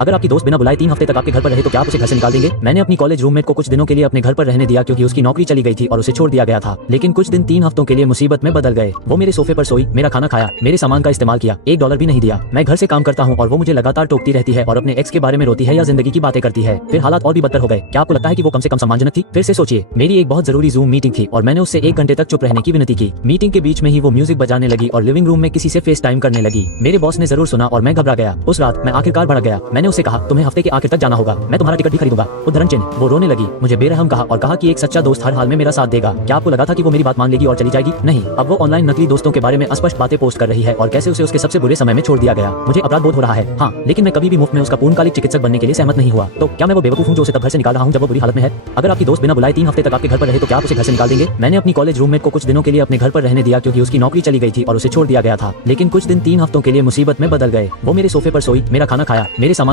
अगर आपकी दोस्त बिना बुलाए 3 हफ्ते तक आपके घर पर रहे तो क्या आप उसे घर से निकाल देंगे? मैंने अपनी कॉलेज रूममेट को कुछ दिनों के लिए अपने घर पर रहने दिया क्योंकि उसकी नौकरी चली गई थी और उसे छोड़ दिया गया था। लेकिन कुछ दिन 3 हफ्तों के लिए मुसीबत में बदल गए। वो मेरे सोफे पर सोई, मेरा खाना खाया, मेरे सामान का इस्तेमाल किया, $1 भी नहीं दिया। मैं घर से काम करता हूँ और वो मुझे लगातार टोकती रहती है और अपने एक्स के बारे में रोती है या जिंदगी की बातें करती है। फिर हालात और भी बदतर हो गए। क्या आपको लगता है कि वो कम से कम सम्मानजनक थी? फिर से सोचिए, मेरी एक बहुत जरूरी जूम मीटिंग थी और मैंने उससे 1 घंटे तक चुप रहने की विनती की। मीटिंग के बीच में ही वो म्यूजिक बजाने लगी और लिविंग रूम में किसी से फेस टाइम करने लगी। मेरे बॉस ने जरूर सुना और मैं घबरा गया। उस रात मैं आखिरकार भड़क गया। मैंने उससे कहा, तुम्हें हफ्ते के आखिर तक जाना होगा, मैं तुम्हारा टिकट भी खरीदूंगा। उद्धरण चिन्ह। वो रोने लगी, मुझे बेरहम कहा और कहा कि एक सच्चा दोस्त हर हाल में मेरा साथ देगा। क्या आपको लगा था कि वो मेरी बात मान लेगी और चली जाएगी? नहीं, अब वो ऑनलाइन नकली दोस्तों के बारे में अस्पष्ट बातें पोस्ट कर रही है और कैसे उसे उसके सबसे बुरे समय में छोड़ दिया गया। मुझे अपराध बोध हो रहा है। हाँ, लेकिन मैं कभी भी मुफ्त में उसका पूर्णकालिक चिकित्सक बनने के लिए सहमत नहीं हुआ। तो क्या मैं वो बेवकूफ हूँ जो उसे तब घर से निकाल रहा हूँ जब वो बुरी हालत में है? अगर आपकी दोस्त बिना बुलाए 3 हफ्ते तक आपके घर पर रहे तो क्या आप उसे घर से निकाल देंगे? मैंने अपनी कॉलेज रूममेट को कुछ दिनों के लिए अपने घर पर रहने दिया क्योंकि उसकी नौकरी चली गई थी और उसे छोड़ दिया गया था। लेकिन कुछ दिन 3 हफ्तों के लिए मुसीबत में बदल गए। वो मेरे सोफे पर सोई, मेरा खाना खाया, मेरे सामान